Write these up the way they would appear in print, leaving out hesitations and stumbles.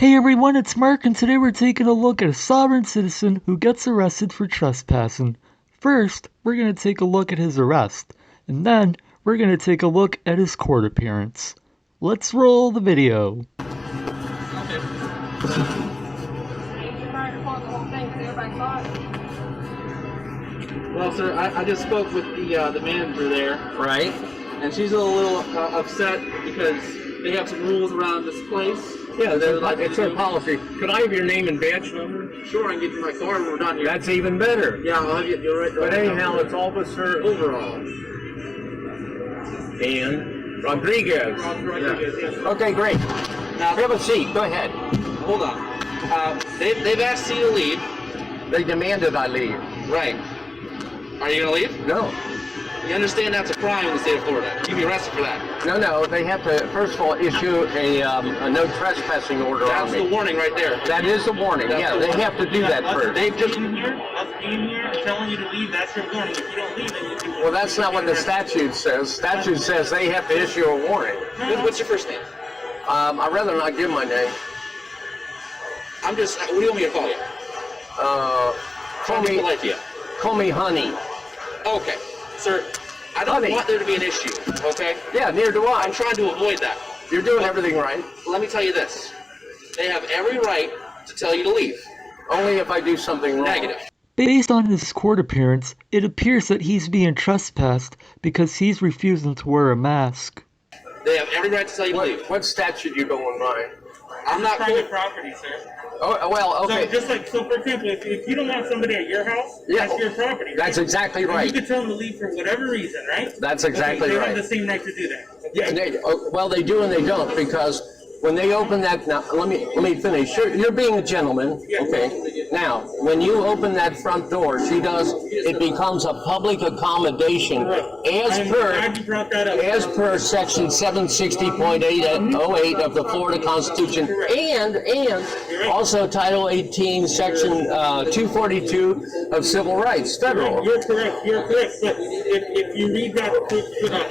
Hey everyone, it's Mark, and today we're taking a look at a sovereign citizen who gets arrested for trespassing. First, we're going to take a look at his arrest, and then we're going to take a look at his court appearance. Let's roll the video. Well, sir, I just spoke with the manager there, Right? and she's a little upset because they have some rules around this place. Yeah, It's it's our policy. Could I have your name and badge number? Sure, I can get you my card when we're done here. That's even better. Yeah, I'll have you. You're right. But anyhow, it's Officer overall. and Rodriguez. Yes. Okay, great. Now, Have a seat. Go ahead. hold on. They've asked you to leave. They demanded I leave. Right. Are you gonna leave? No. You understand that's a crime in the state of Florida. You'd be arrested for that. No. They have to, first of all, issue a no trespassing order That's on the me. warning right there. That is a warning. That's Yeah, the they warning. have to do that first. They've just. Us being here, telling you to leave, that's your warning. If you don't leave, then you can... Well, that's not what the statute says. Statute says they have to issue a warning. What's your first name? I'd rather not give my name. I'm just. What do you want me to call you? Call Trying to be me, polite to you. call me Honey. Okay, sir. I don't Honey. want there to be an issue. Okay. Yeah, neither do I. I'm trying to avoid that. You're doing everything right. Let me tell you this. They have every right to tell you to leave. Only if I do something wrong. Negative. Based on his court appearance, it appears that he's being trespassed because he's refusing to wear a mask. They have every right to tell you to leave. What statute you going by? I'm not private cool. property, sir. Oh, well, okay. So for example, if you don't want somebody at your house, Yeah. that's your property. Right? That's exactly And right. you could tell them to leave for whatever reason, right? That's exactly They right. have the same right to do that. Okay? Yeah, well, they do and they don't, because when they open that, now, let me finish. You're being a gentleman, okay? Now, when you open that front door, it becomes a public accommodation as I'm per, glad you brought that up. as per section 760.808 of the Florida Constitution, and also Title 18, section 242 of Civil Rights, federal. You're correct. But if you read that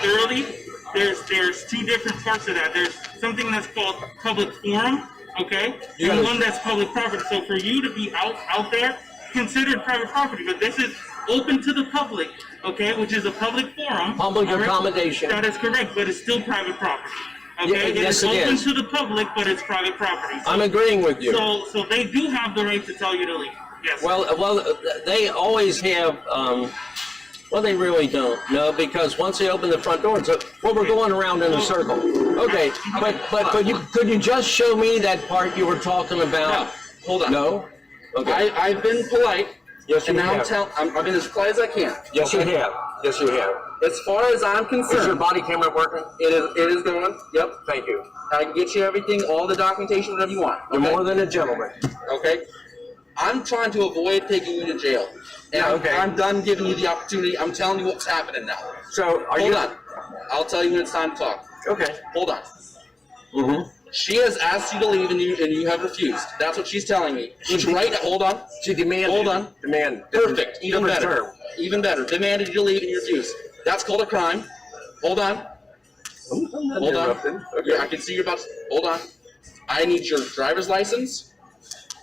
thoroughly, there's two different parts of that. There's something that's called public forum, okay, and one that's public property. So for you to be out there, considered private property, but this is open to the public, okay, which is a public forum. Public accommodation. That is correct, but it's still private property. Okay, Yeah, yes, it's it open is. to the public, but it's private property. So, I'm agreeing with you. so they do have the right to tell you to leave. Yes. Well, they always have. Well, they really don't. No, because once they open the front door, we're going around in a circle. Okay, but could you just show me that part you were talking about? No, hold on. No. Okay. I've been polite. Yes, you and now have. I've been as polite as I can. Yes, you have. Yes, you have. As far as I'm Is your concerned, body camera working? it is going. Yep. Thank you. I can get you everything, all the documentation, whatever you want. You're Okay? more than a gentleman. Okay. I'm trying to avoid taking you to jail. And Yeah, okay. I'm done giving you the opportunity. I'm telling you what's happening now. So, Hold on. I'll tell you when it's time to talk. Okay. Hold on. Mm-hmm. She has asked you to leave and you have refused. That's what she's telling me. She's right. Hold on. She demanded. Hold on. Demand. Perfect. Even Different better. term. Even better. Demanded you to leave and you refused. That's called a crime. Hold on. I'm not Hold on. interrupting. Okay. Yeah, I can see you're about to. Hold on. I need your driver's license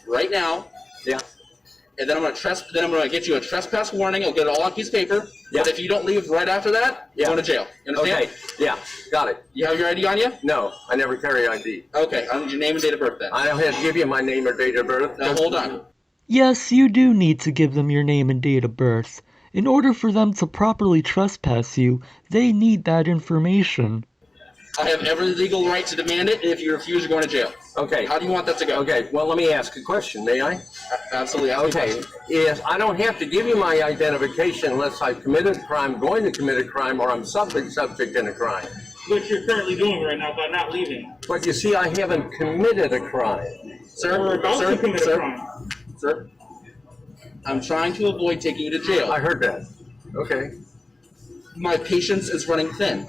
right now. Yeah. And then I'm gonna get you a trespass warning. I'll get it all on a piece of paper. Yeah. But if you don't leave right after that, you're going to jail. You understand? Okay. Yeah. Got it. You have your ID on you? No, I never carry ID. Okay. I need your name and date of birth then. I don't have to give you my name or date of birth. Now hold on. Yes, you do need to give them your name and date of birth. In order for them to properly trespass you, they need that information. I have every legal right to demand it, and if you refuse, you're going to jail. Okay. How do you want that to go? Okay. Well, let me ask a question, may I? Absolutely. Ask me a Okay. question. If I don't have to give you my identification unless I've committed a crime, going to commit a crime, or I'm subject in a crime. Which you're currently doing right now by not leaving. But you see, I haven't committed a crime. Sir, We're about to commit a crime. Sir, I'm trying to avoid taking you to jail. I heard that. Okay. My patience is running thin.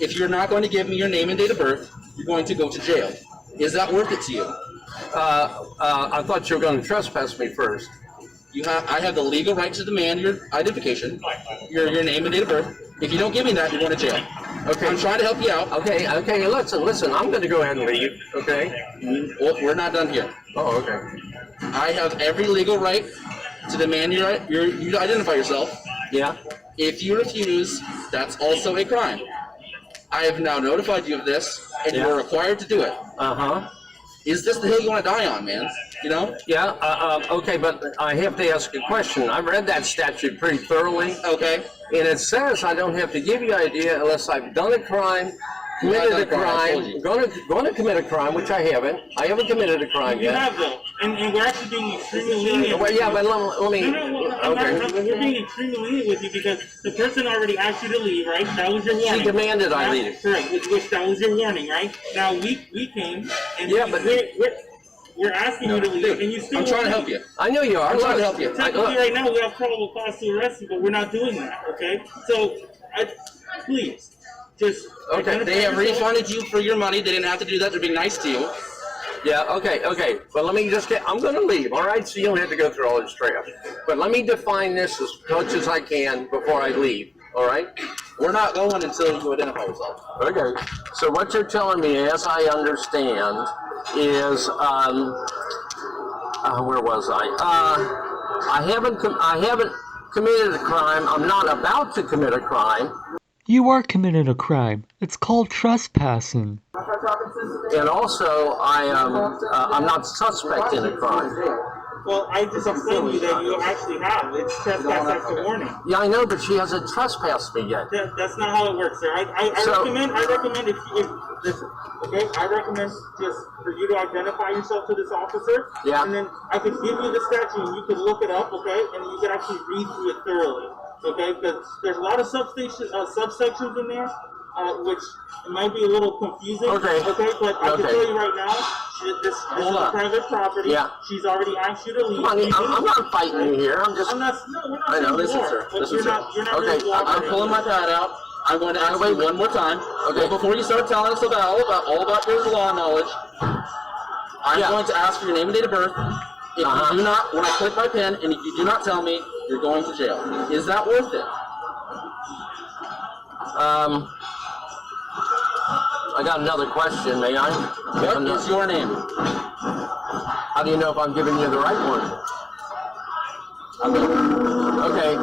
If you're not going to give me your name and date of birth, you're going to go to jail. Is that worth it to you? I thought you were going to trespass me first. I have the legal right to demand your identification, your name and date of birth. If you don't give me that, you're going to jail. Okay. I'm trying to help you out. Okay, listen, I'm gonna go ahead and leave, okay? Well, we're not done here. Oh, okay. I have every legal right to demand you identify yourself. Yeah? If you refuse, that's also a crime. I have now notified you of this, and you are required to do it. Uh-huh. Is this the hill you want to die on, man? You know? Yeah, okay, but I have to ask a question. I read that statute pretty thoroughly. Okay. And it says I don't have to give you idea unless I've done a crime, committed a crime, going to commit a crime, which I haven't. I haven't committed a crime You yet. have though, and we're actually being extremely lenient. Well, yeah, but let me. We're being extremely lenient with you because the person already asked you to leave, right? That was your warning. She demanded I leave. Correct. Which that was your warning, right? Now we came and Yeah, but we're asking you to leave, and you still. I'm trying to help you. I know you are. I'm trying to help you. Technically, right now we have probable cause to arrest you, but we're not doing that. Okay, so please just. Okay. They have refunded you for your money. They didn't have to do that. They're being nice to you. Yeah, okay. But let me just I'm going to leave, all right? So you don't have to go through all this trash. But let me define this as much as I can before I leave, all right? We're not going until you identify yourself. Okay. So what you're telling me, as I understand, is, where was I? I haven't committed a crime. I'm not about to commit a crime. You are committing a crime. It's called trespassing. And also, I'm not suspect in a crime. Well, I just explained to you that you actually have. It's trespass after warning. Yeah, I know, but she hasn't trespassed me yet. That's not how it works, sir. I recommend if listen, okay? I recommend just for you to identify yourself to this officer. Yeah. And then I could give you the statute and you could look it up, okay? And you could actually read through it thoroughly, okay? Because there's a lot of subsections in there, which it might be a little confusing. Okay. Okay, but I can tell you right now, this is a private property. Yeah. She's already asked you to leave. I'm not fighting you here. I'm just. We're not I know. Listen, sir. You're not Okay, really I'm pulling my pad out. I'm going to ask you one more time. Okay. Before you start telling us all about your law knowledge, I'm going to ask for your name and date of birth. If you do not, when I click my pen, and if you do not tell me, you're going to jail. Is that worth it? I got another question, may I? What is your name? How do you know if I'm giving you the right one? Okay,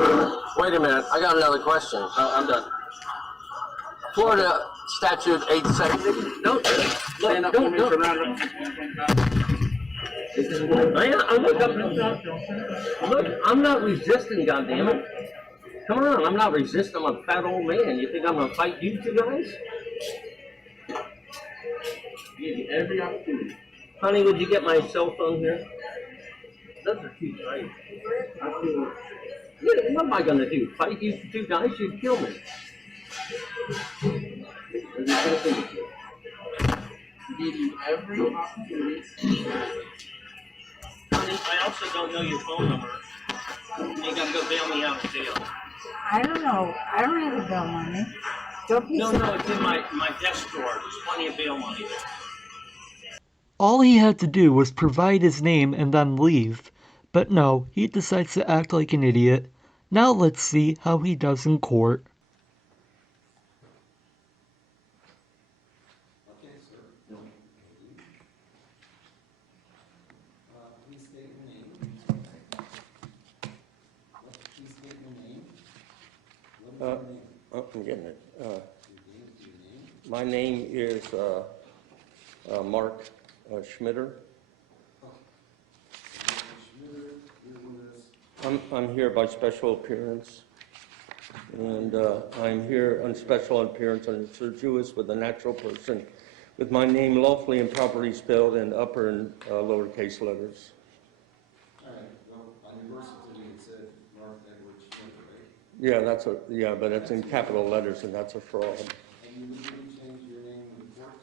wait a minute. I got another question. Oh, I'm done. Florida Statute 870. No, Stand up for me for round. Look, I'm not resisting, goddammit. Come on, I'm not resisting. I'm a fat old man. You think I'm gonna fight you two guys? Give you every opportunity. Honey, would you get my cell phone here? Those are too tight. What am I gonna do? Fight you two guys? You'd kill me. Give you every opportunity. I also don't know your phone number. You gotta go bail me out of jail. I don't know. I don't have a bail money. Don't be No, it's in my desk drawer. There's plenty of bail money there. All he had to do was provide his name and then leave. But no, he decides to act like an idiot. Now let's see how he does in court. Okay, sir. No. Please state your name. Please state your name. What is your name? Oh, I'm getting it. Your name? My name is Mark Schmitter. I'm here by special appearance, and I'm here on special appearance under Sir Jewis with a natural person, with my name lawfully and properly spelled in upper and lowercase letters. All right, well, on your birth certificate it said Mark Edward Schmitter, right? Yeah, but it's in capital letters, and that's a fraud. And you legally changed your name in the court?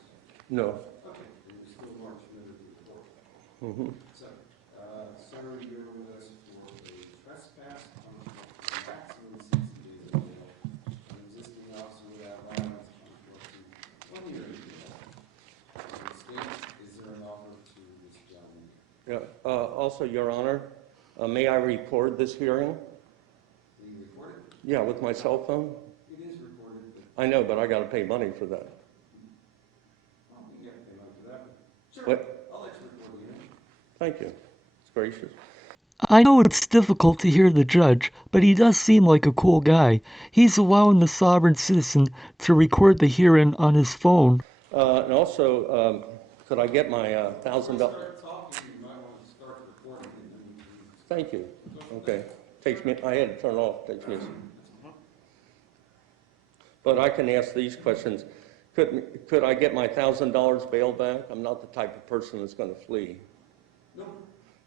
No. Okay, and you're still Mark Schmitter to the court. Mm-hmm. So, sir, you're with us for a trespass on maximum 60 days of jail. An existing officer without violence on 1 year in jail. In the state, is there an offer to this gentleman? Yeah. Also, Your Honor, may I record this hearing? Being recorded? Yeah, with my cell phone. It is recorded, but I know, but I gotta pay money for that. Well, you have to pay money for that. Sure, What? I'll let you record the hearing. Thank you. It's gracious. I know it's difficult to hear the judge, but he does seem like a cool guy. He's allowing the sovereign citizen to record the hearing on his phone. And also, could I get my $1,000? Start talking, you might want to start recording and then you can. Thank you. Okay. Takes me, I had to turn it off. Takes me. But I can ask these questions. Could I get my $1,000 bail back? I'm not the type of person that's going to flee. No,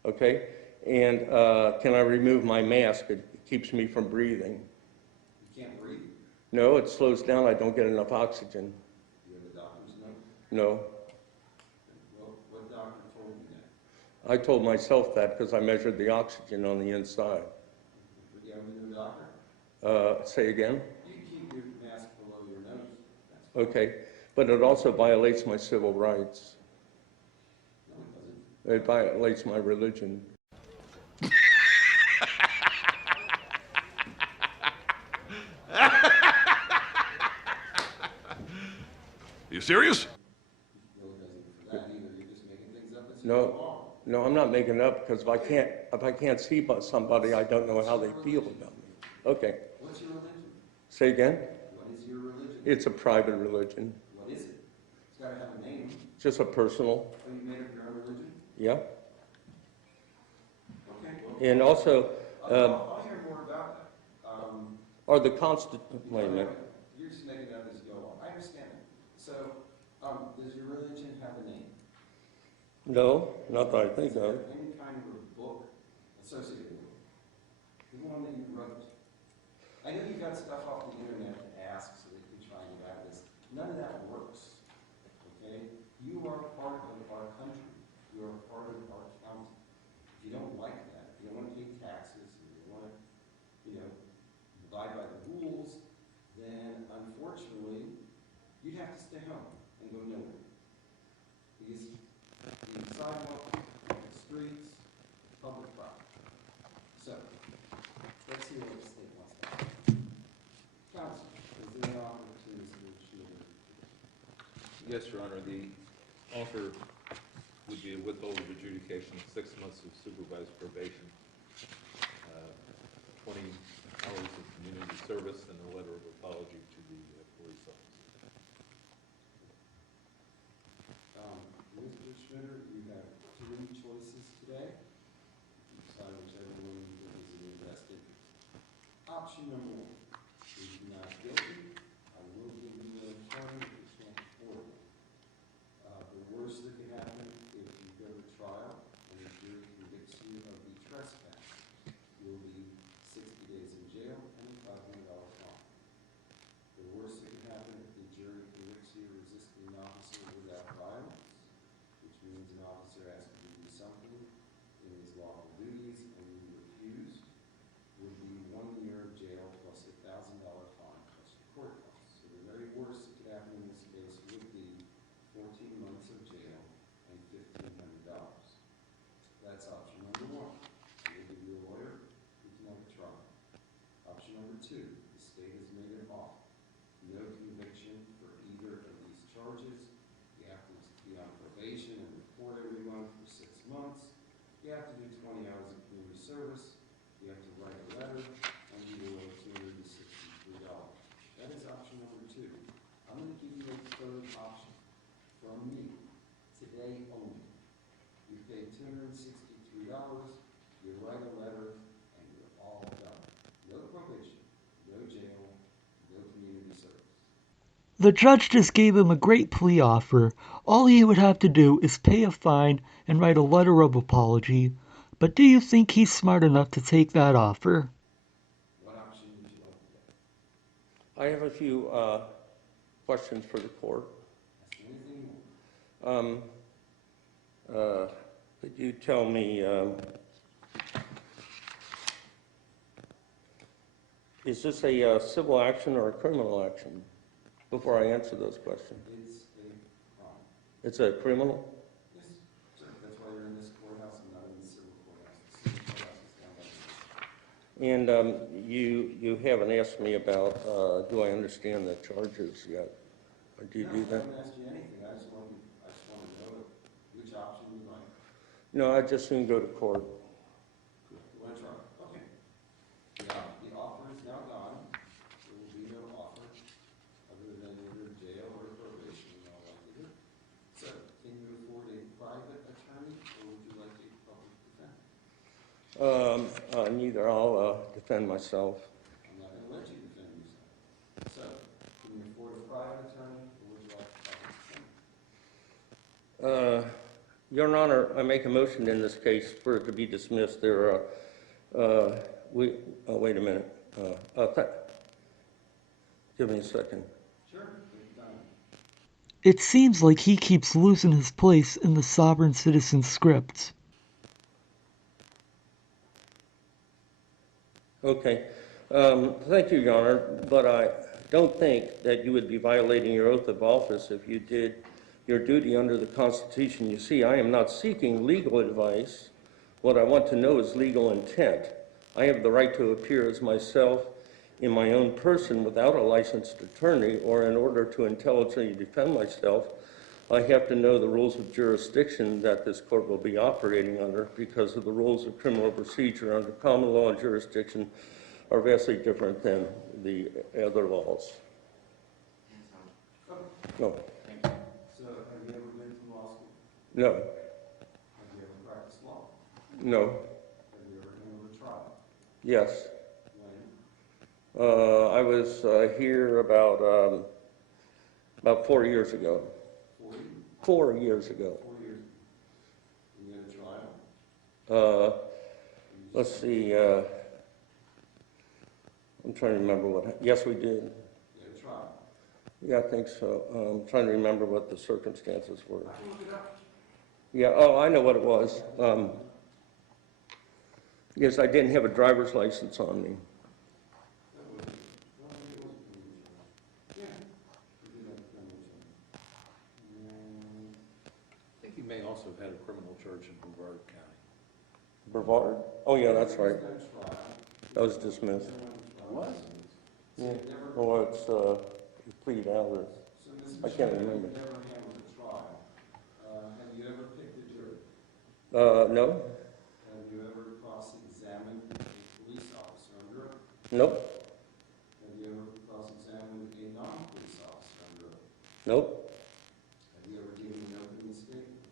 Okay? And can I remove my mask? It keeps me from breathing. you can't breathe. No, it slows down. I don't get enough oxygen. You have the doctor's note. No. Well, what doctor told you that? I told myself that because I measured the oxygen on the inside. Did you have a new doctor? Say again? You keep your mask below your nose. That's Okay. But it also violates my civil rights. no, it doesn't. It violates my religion. You serious? Really doesn't for that either. You're just making things up as you No, go along. no, I'm not making it up because if I can't see somebody, I don't know how they feel about me. Okay. What's your religion? Say again? What is your religion? It's a private religion. What is it? It's got to have a name. Just a personal. Oh, you made up your own religion? Yeah. Okay. Well, And also, I'll hear more about that. are the wait a minute. You're just making it up as you go along. I understand it. So, does your religion have a name? No, not that I think Is there of. any kind of a book associated with it? The one that you wrote. I know you've got stuff off the internet to ask so that you can try and get out of this. None of that works. Okay? You are part of our country. You are part of our county. If you don't like that, if you don't want to pay taxes, if you don't want to, abide by the rules, then unfortunately, you'd have to stay home and go nowhere. Because the sidewalk, the streets, public property. So, let's see what the state wants to do. Council, is there an offer to Mr. Schmidt? Yes, Your Honor, the offer would be a withhold of adjudication, 6 months of supervised probation, 20 hours of community service, and a letter of apology to the police officer. Mr. Schmidt, you have 3 choices today. You decide whichever one you think is in your best interest. Option number 1, if you're not guilty, I will give you an attorney if you can't afford it. The worst that can happen if you go to trial and the jury convicts you of the trespass, you'll be 60 days in jail and a $500 fine. The worst that can happen if the jury convicts you of resisting an officer without violence, which means an officer asks you to do something in his lawful duties and you refuse, would be 1 year of jail plus a $1,000 fine plus your court costs. So the very worst that could happen in this case would be 14 months of jail and $1,500. That's option number 1. We'll give you a lawyer, we can have a trial. Option number 2, the state has made an offer. No conviction for either of these charges. You have to be on probation and report every month for 6 months. You have to do 20 hours of community service. You have to write a letter, and you will owe $263. That is option number 2. I'm going to give you a third option from me today only. You pay $263, you write a letter, and you're all done. No probation, no jail, no community service. The judge just gave him a great plea offer. All he would have to do is pay a fine and write a letter of apology. But do you think he's smart enough to take that offer? What option would you like to get? I have a few questions for the court. Ask anything you want. Could you tell me, is this a civil action or a criminal action? Before I answer those questions. It's a crime. It's a criminal? Yes, sir. That's why you're in this courthouse and not in the civil courthouse. The civil courthouse is down by the And you haven't asked me about, do I understand the charges yet? Or do you do that? I haven't asked you anything, I just want to know which option you like. No, I just soon go to court. You want to try? Okay. The offer is now gone, there will be no offer other than either jail or probation in all likelihood. So, can you afford a private attorney, or would you like a public defender? Neither. I'll defend myself. I'm not going to let you defend yourself. So, can you afford a private attorney, or would you like a public defender? Your Honor, I make a motion in this case for it to be dismissed. There are, wait a minute. Give me a second. Sure, take your time. It seems like he keeps losing his place in the sovereign citizen script. Okay. Thank you, Your Honor, but I don't think that you would be violating your oath of office if you did your duty under the Constitution. You see, I am not seeking legal advice. What I want to know is legal intent. I have the right to appear as myself in my own person without a licensed attorney, or in order to intelligently defend myself, I have to know the rules of jurisdiction that this court will be operating under, because of the rules of criminal procedure under common law and jurisdiction are vastly different than the other laws. No. So, have you ever been to law school? No. Have you ever practiced law? No. Have you ever handled a trial? Yes. When? I was here about 4 years ago. 40? 4 years ago. 4 years. You had a trial? Let's see. I'm trying to remember what. Yes, we did. You had a trial? Yeah, I think so. I'm trying to remember what the circumstances were. I can look it up. Yeah. Oh, I know what it was. Yes, I didn't have a driver's license on me. That was, well, maybe it was a criminal trial. Yeah, you did have a criminal trial. I think he may also have had a criminal charge in Brevard County. Brevard? Oh, yeah, that's right. There was no trial. That was dismissed. What? Yeah. Oh, it's plead out. Or, So, Mr. I can't Chairman, remember. you've never handled a trial. Have you ever picked a jury? No. Have you ever cross-examined a police officer under oath? Nope. Have you ever cross-examined a non-police officer under oath? Nope. Have you ever given an opening statement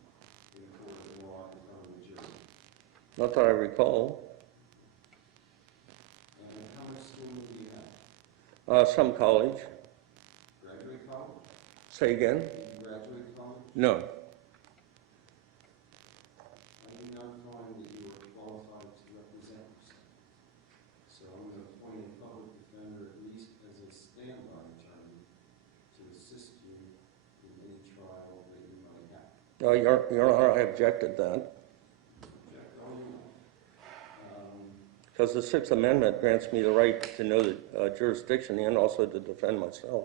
in a court of law in front of a jury? Not that I recall. And how much schooling do you have? Some college. Graduate college? Say again? Did you graduate college? No. I do not find that you are qualified to represent yourself. So I'm going to appoint a public defender, at least as a standby attorney, to assist you in any trial that you might have. Your Honor, I objected that. Object all you want. Because the Sixth Amendment grants me the right to know the jurisdiction and also to defend myself.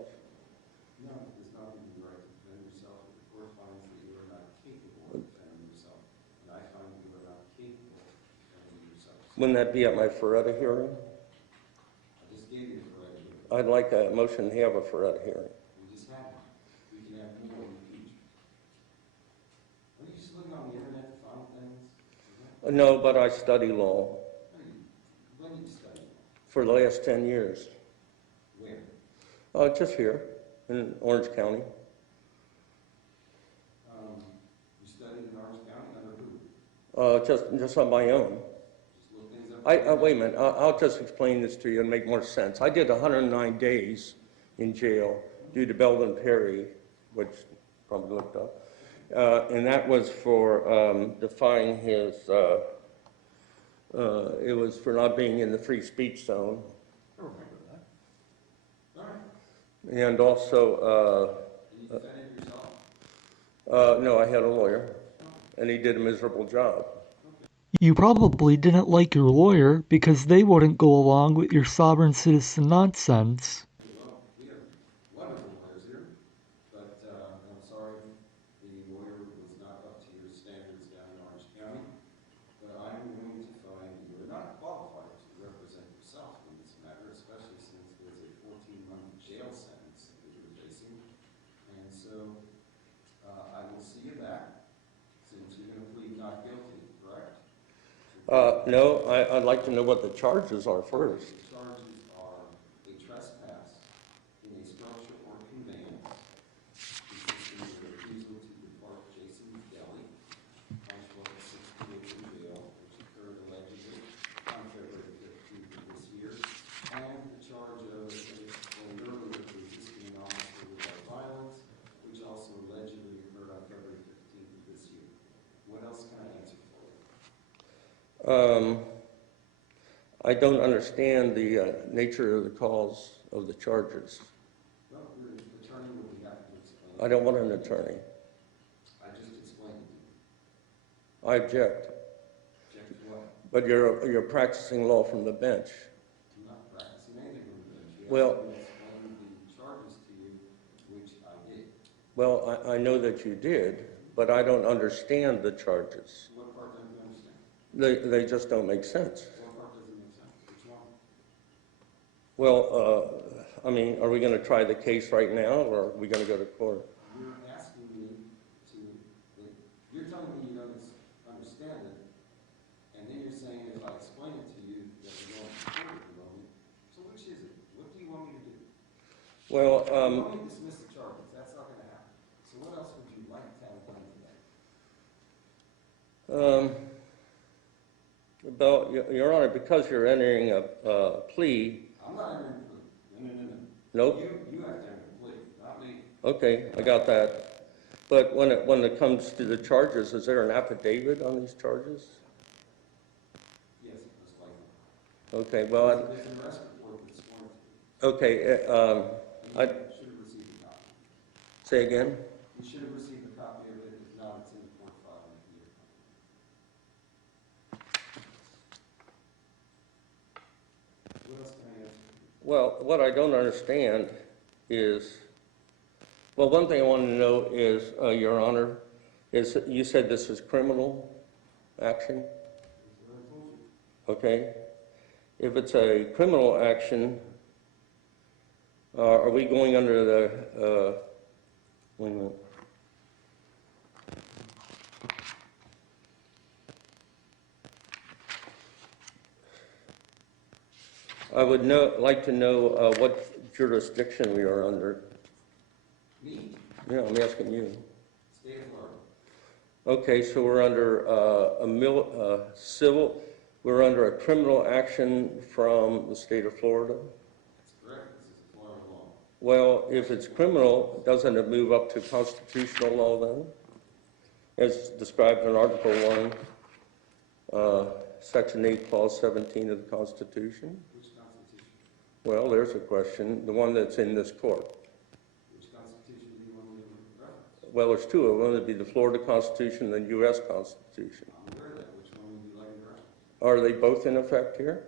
No, it does not give you the right to defend yourself if the court finds that you are not capable of defending yourself. And I find you are not capable of defending yourself. So Wouldn't that be at my Feretta hearing? I just gave you the right here. I'd like a motion to have a Feretta hearing. We just had it. We can have more in the future. Are you just looking on the internet to find things? No, but I study law When did you study? for the last 10 years. Where? Just here in Orange County. You studied in Orange County under who? Just on my own. Just look things up. Wait a minute. I'll just explain this to you and make more sense. I did 109 days in jail due to Belden Perry, which probably looked up. And that was for defying his, it was for not being in the free speech zone. I remember that. All right. And also, And you defended yourself? no, I had a lawyer, and he did a miserable job. You probably didn't like your lawyer because they wouldn't go along with your sovereign citizen nonsense. Well, we have wonderful lawyers here, but I'm sorry the lawyer was not up to your standards down in Orange County. But I'm going to find you are not qualified to represent No, I'd like to know what the charges are first. The charges are a trespass in a structure or conveyance consisting of a refusal to depart Jason's Deli, punishable with 60 days in jail, which occurred allegedly on February 15th of this year, and the charge of, as explained earlier, resisting an officer without violence, which also allegedly occurred on February 15th of this year. What else can I answer for you? I don't understand the nature of the cause of the charges. Well, your attorney will be happy to explain. I don't want an attorney. I just explained it to you. I object. Object to what? But you're practicing law from the bench. I'm not practicing anything from the bench. You Well- asked me to explain the charges to you, which I did. Well, I know that you did, but I don't understand the charges. What part don't you understand? They just don't make sense. What part doesn't make sense? Which one? Well, I mean, are we going to try the case right now, or are we going to go to court? You're asking me to, you're telling me you don't understand it, and then you're saying if I explain it to you, that you're going to court at the moment. So which is it? What do you want me to do? Well, You want me to dismiss the charges? That's not going to happen. So what else would you like to have done today? Well, Your Honor, because you're entering a plea. I'm not entering a plea. No. Nope. You have to enter a plea, not me. Okay, I got that. But when it comes to the charges, is there an affidavit on these charges? Yes, most likely. Okay, well, There's an arrest report that's sworn to you. okay, I You should have received a copy. say again. You should have received a copy of it. If not, it's in the court file. What else can I answer? Well, what I don't understand is, well, one thing I want to know is, Your Honor, is you said this is criminal action? That's what I told you. Okay. If it's a criminal action, are we going under the, wait a minute. I would like to know what jurisdiction we are under. Me, Yeah, I'm asking you. State of Florida. Okay, so we're under we're under a criminal action from the state of Florida? That's correct. This is Florida law. Well, if it's criminal, doesn't it move up to constitutional law then? As described in Article 1, Section 8, Clause 17 of the Constitution? Which constitution? Well, there's a question, the one that's in this court. Which constitution do you want me to reference? Well, there's two of them. It'd be the Florida Constitution and the U.S. Constitution. I'm aware of that. Which one would you like me to reference? Are they both in effect here?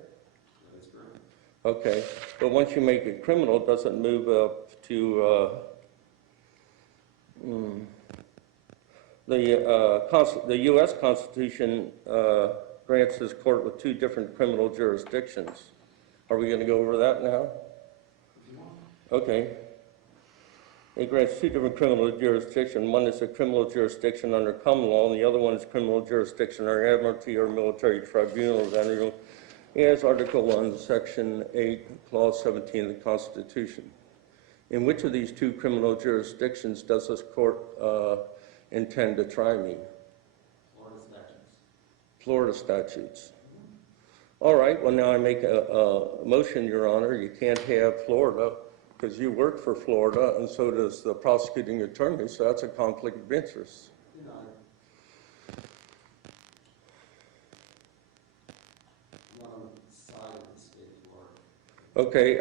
That is correct. Okay, but once you make it criminal, does it move up to the U.S. Constitution grants this court with two different criminal jurisdictions. Are we going to go over that now? If you want. Okay. It grants two different criminal jurisdictions. One is a criminal jurisdiction under common law, and the other one is criminal jurisdiction under admiralty or military tribunal of any as Article 1, Section 8, Clause 17 of the Constitution. In which of these two criminal jurisdictions does this court intend to try me? Florida statutes. Florida statutes. All right, well, now I make a motion, Your Honor. You can't have Florida because you work for Florida, and so does the prosecuting attorney, so that's a conflict of interest. You know, I'm not on the side of the state of Florida. Okay,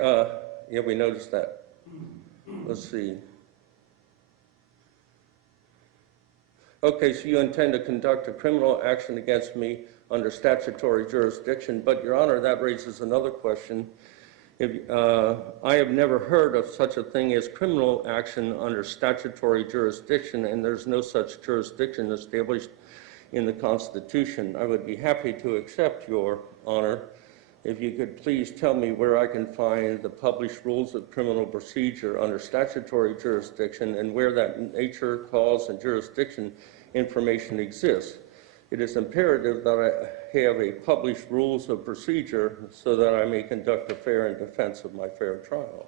yeah, we noticed that. Let's see. Okay, so you intend to conduct a criminal action against me under statutory jurisdiction, but Your Honor, that raises another question. I have never heard of such a thing as criminal action under statutory jurisdiction, and there's no such jurisdiction established in the Constitution. I would be happy to accept, Your Honor, if you could please tell me where I can find the published rules of criminal procedure under statutory jurisdiction and where that nature, cause, and jurisdiction information exists. it is imperative that I have a published rules of procedure so that I may conduct a fair and defense of my fair trial. Well,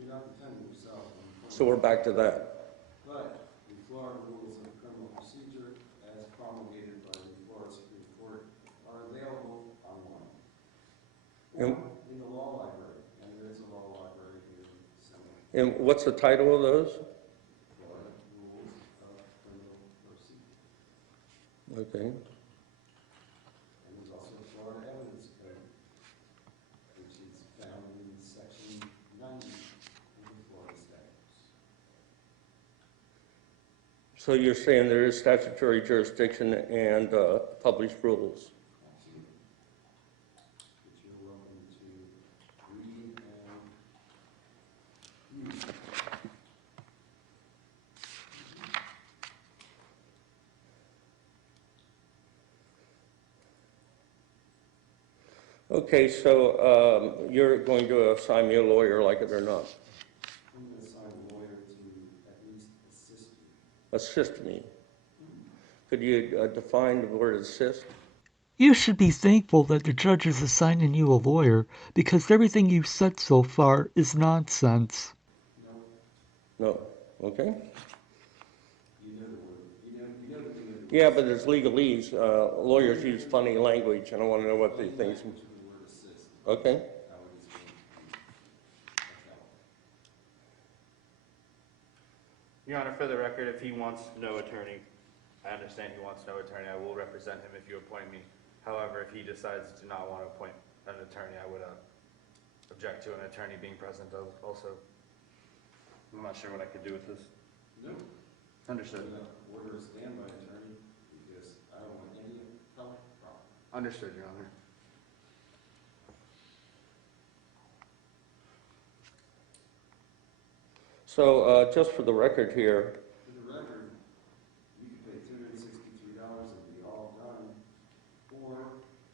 you're not defending yourself. So we're back to that. But the Florida Rules of Criminal Procedure, as promulgated by the Florida Supreme Court, are available online or in the law library, and there is a law library here in the Senate. And what's the title of those? Florida Rules of Criminal Procedure. Okay. And there's also a Florida Evidence Code, which is found in section 90 of the Florida statutes. So you're saying there is statutory jurisdiction and published rules. Absolutely. Which you're welcome to read and use. Okay, so you're going to assign me a lawyer, like it or not? I'm going to assign a lawyer to at least assist you. Assist me. Could you define the word assist? You should be thankful that the judge is assigning you a lawyer because everything you've said so far is nonsense. No. Okay. You know the word. You know the meaning of the Yeah, but there's legalese. Lawyers use funny language, and I want to know what the things. language of the word assist. Okay. How it is going to be upheld. Your Honor, for the record, if he wants no attorney, I understand he wants no attorney. I will represent him if you appoint me. However, if he decides to not want to appoint an attorney, I would object to an attorney being present also. I'm not sure what I could do with this. No. Understood. I'm going to order a standby attorney because I don't want any appellate problem. Understood, Your Honor. So just for the record here, For the record, you can pay $263 and be all done, or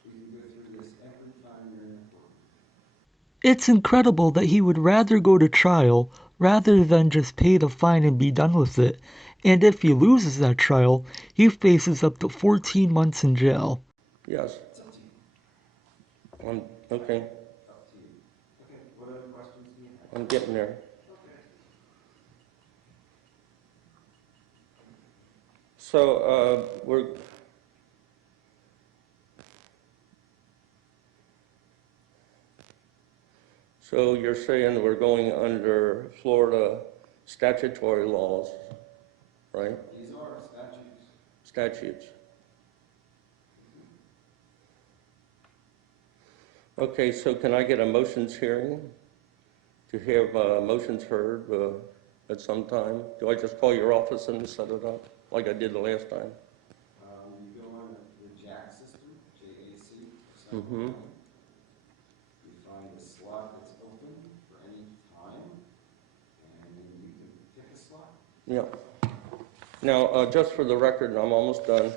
we can go through this every time you're in court. It's incredible that he would rather go to trial rather than just pay the fine and be done with it. And if he loses that trial, he faces up to 14 months in jail. yes. It's up to you. Okay, Up to you. Okay, what other questions do you have? I'm getting there. Okay. So So you're saying we're going under Florida statutory laws, right? These are statutes. Statutes. Okay, so can I get a motions hearing? To have motions heard at some time? Do I just call your office and set it up like I did the last time? You go on the JAC system, J-A-C. Mm-hmm. You find a slot that's open for any time, and then you can pick a slot. Yeah. Now, just for the record, and I'm almost done,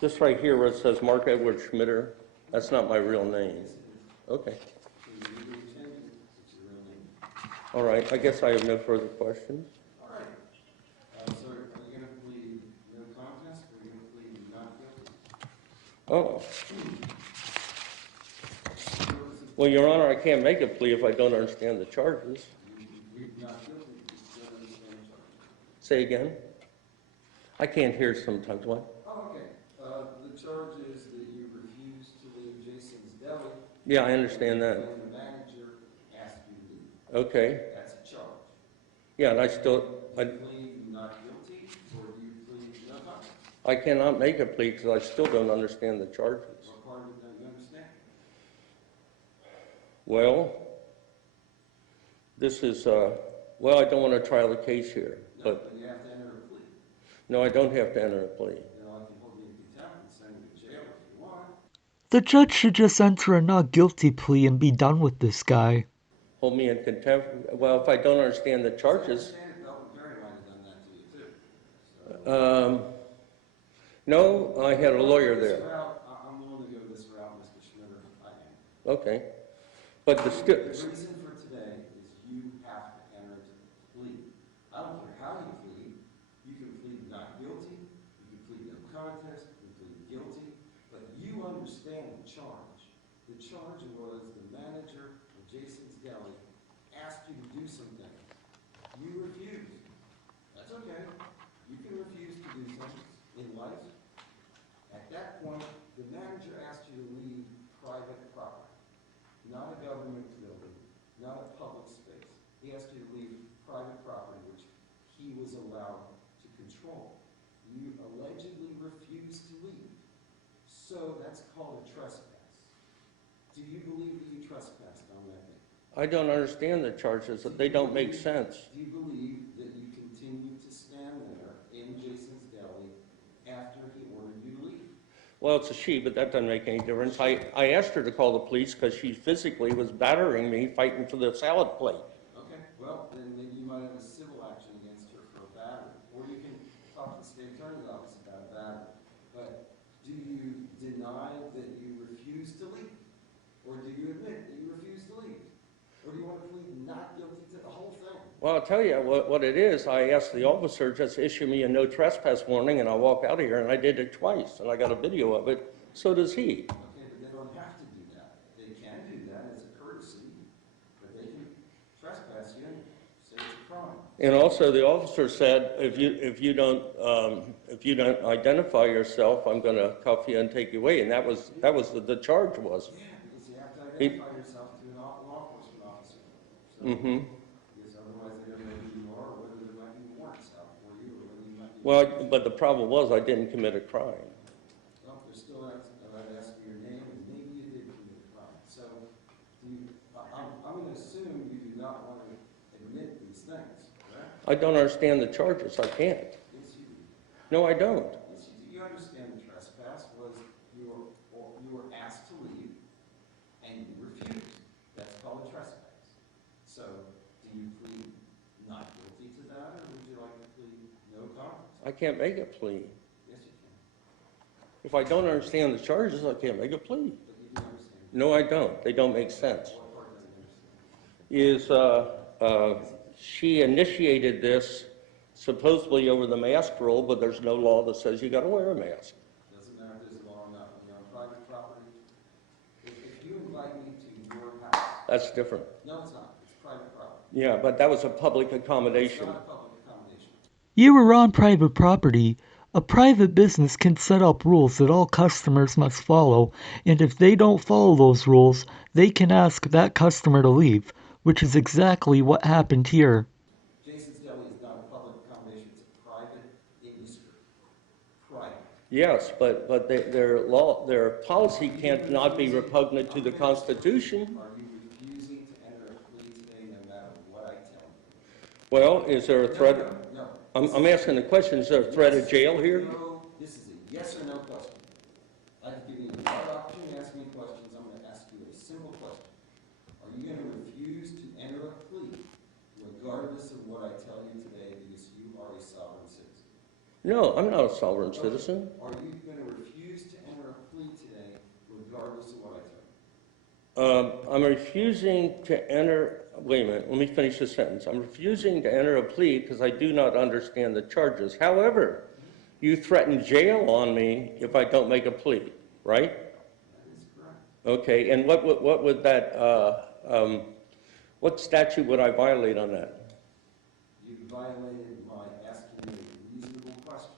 this right here where it says Mark Edward Schmitter, that's not my real name. Yes, it is. Okay. So you legally change it, it's your real name. All right. I guess I have no further questions. All right. So are you going to plead no contest, or are you going to plead not guilty? Oh. Well, Your Honor, I can't make a plea if I don't understand the charges. You plead not guilty, you still understand the charge. Say again? I can't hear sometimes. What? Oh, okay. The charge is that you refused to leave Jason's Deli. Yeah, I understand that. When the manager asked you to leave. Okay. That's a charge. Yeah, and I still, Do you plead not guilty, or do you plead no contest? I cannot make a plea because I still don't understand the charges. What part of it don't you understand? Well, this is, well, I don't want to try the case here, No, but you have to enter a plea. no, I don't have to enter a plea. You know, I can hold you in contempt and send you to jail if you want. The judge should just enter a not guilty plea and be done with this guy. Hold me in contempt? Well, if I don't understand the charges, I understand if Elton Perry might have done that to you too. So, no, I had a lawyer this there. route, I'm willing to go this route, Mr. Schmitter. I am. Okay. But the The reason for today is you have to enter into the plea. I don't care how you plead. You can plead not guilty, you can plead no contest, you can plead guilty, understand the charge. The charge was the manager of Jason's Deli asked you to do some things. You refused. That's okay. You can refuse to do things in life. At that point, the manager asked you to leave private property, not a government building, not a public space. He asked you to leave private property, which he was allowed to control. You allegedly refused to leave. So that's called a trespass. Do you believe that you trespassed on that day? I don't understand the charges. They don't make sense. Do you believe that you continued to stand there in Jason's Deli after he ordered you to leave? Well, it's a she, but that doesn't make any difference. I asked her to call the police because she physically was battering me, fighting for the salad plate. Okay, well, then maybe you might have a civil action against her for a battery. Or you can talk to the state attorney's office about a battery. But do you deny that you refused to leave? Or do you admit that you refused to leave? Or do you want to plead not guilty to the whole thing? Well, I'll tell you what it is. I asked the officer just issue me a no trespass warning, and I walk out of here, and I did it twice, and I got a video of it. So does he. Okay, but they don't have to do that. They can do that as a courtesy, but they can trespass you and say it's a crime. And also, the officer said, if you don't identify yourself, I'm going to cuff you and take you away. And that was the charge was. Yeah, because you have to identify yourself to a law enforcement officer. So, because otherwise they don't know who you are, or whether there might be warrants out for you, or whether you might be. Well, but the problem was I didn't commit a crime. Well, they're still allowed to ask for your name, and maybe you did commit a crime. So, I'm going to assume you do not want to admit these things, correct? I don't understand the charges. I can't. Yes, you do. No, I don't. Yes, you do. You understand the trespass was you were asked to leave, and you refused. That's called a trespass. So, do you plead not guilty to that, or would you like to plead no contest? I can't make a plea. Yes, you can. If I don't understand the charges, I can't make a plea. But you do understand. No, I don't. They don't make sense. What part doesn't understand? She initiated this supposedly over the mask rule, but there's no law that says you got to wear a mask. Doesn't matter if there's a law or not. When you're on private property, if you invite me to your house. That's different. No, it's not. It's private property. Yeah, but that was a public It's accommodation. not a public accommodation. You were on private property. A private business can set up rules that all customers must follow, and if they don't follow those rules, they can ask that customer to leave, which is exactly what happened here. Jason's Deli is not a public accommodation. It's a private industry. Private. Yes, but their policy can't not be repugnant to the Constitution. Are you refusing to enter a plea today no matter what I tell you? Well, is there a threat? No. I'm asking the question, is there a threat of jail here? No, this is a yes or no question. I've given you a lot of opportunity to ask me questions. I'm going to ask you a simple question. Are you going to refuse to enter a plea regardless of what I tell you today because you are a sovereign citizen? No, I'm not a sovereign citizen. Are you going to refuse to enter a plea today regardless of what I tell you? I'm refusing to enter, wait a minute, let me finish the sentence. I'm refusing to enter a plea because I do not understand the charges. However, you threaten jail on me if I don't make a plea, right? That is correct. Okay, and what would that, what statute would I violate on that? You violated by asking me a reasonable question.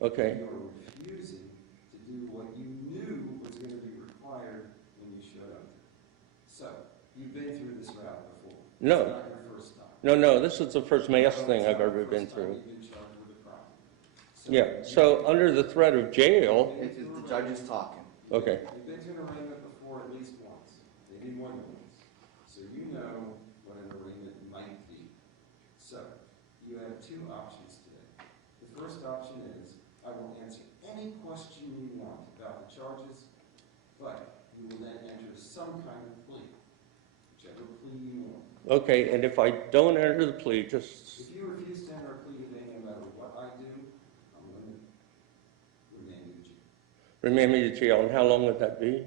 Okay, You are refusing to do what you knew was going to be required when you showed up. So, you've been through this route before. No. It's not your first time. no, this is the first mask No, thing it's I've not ever the been first time through. you've been charged with a crime. Yeah, so under the threat of jail, It is the judge is talking. okay. You've been to an arraignment before at least once, maybe more than once. So you know what an arraignment might be. So, you have two options today. The first option is, I will answer any question you want about the charges, but you will then enter some kind of plea, whichever plea you want. Okay, and if I don't enter the plea, just, If you refuse to enter a plea today, no matter what I do, I'm going to remand you to jail. remand me to jail, and how long would that be?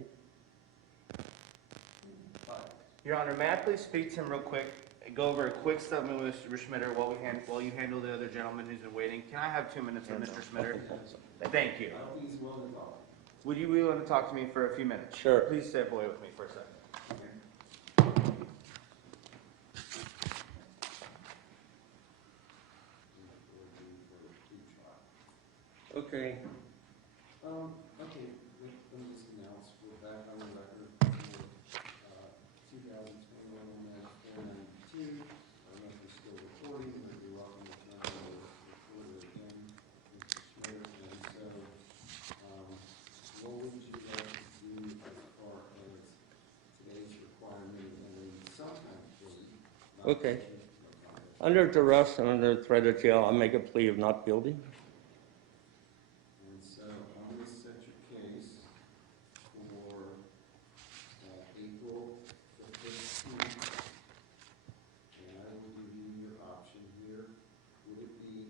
Your Honor, may I please speak to him real quick and go over a quick statement with Mr. Schmitter while you handle the other gentleman who's been waiting? Can I have 2 minutes with Mr. Schmitter? Thank you. I don't think he's willing to talk. Would you be willing to talk to me for a few minutes? Sure. Please step away with me for a second. Okay. Okay, let me just announce, we're back on the record for 2021 492. I don't know if we're still recording, but you're welcome to turn on the recorder again, Mr. Schmidt. And so, what would you like to do as far as today's requirement and some kind of plea? Okay. Under duress and under threat of jail, I make a plea of not guilty. And so I'm going to set your case for April the 15th, and I will give you your option here. Would it be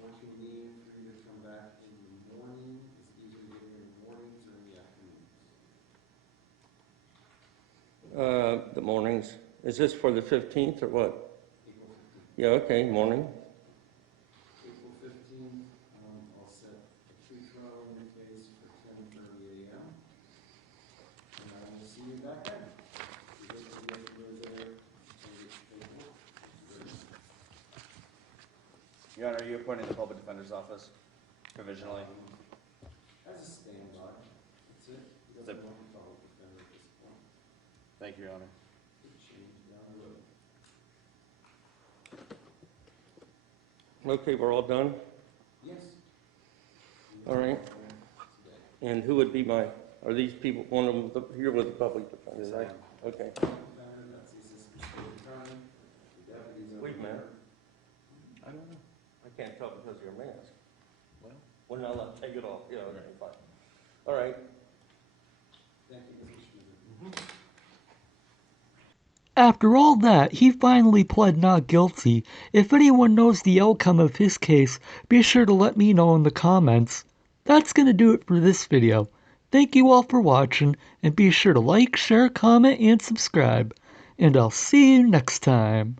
more convenient for you to come back in the morning? Is it easier to get here in the mornings or in the afternoons? The mornings. Is this for the 15th or what? April 15th. Yeah, okay, morning. April 15th, I'll set a pre-trial in your case for 10:30 a.m. And I will see you back then. You get to get those there. Your Honor, are you appointing the Public Defender's Office provisionally? As a standby, that's it. He doesn't want to follow the defender at this point. Thank you, Your Honor. Could change down the road. Okay, we're all done? Yes. All right. And who would be are these people, one of them here with the public defender, Yes, I right? am. Okay. That's the assistant state attorney. The deputies over We've met. there. I don't know. I can't tell because of your mask. Well, now let's take it off. Yeah, okay, fine. All right. Thank you, Mr. Schmidt. After all that, he finally pled not guilty. If anyone knows the outcome of his case, be sure to let me know in the comments. That's gonna do it for this video. Thank you all for watching, and be sure to like, share, comment, and subscribe. And I'll see you next time.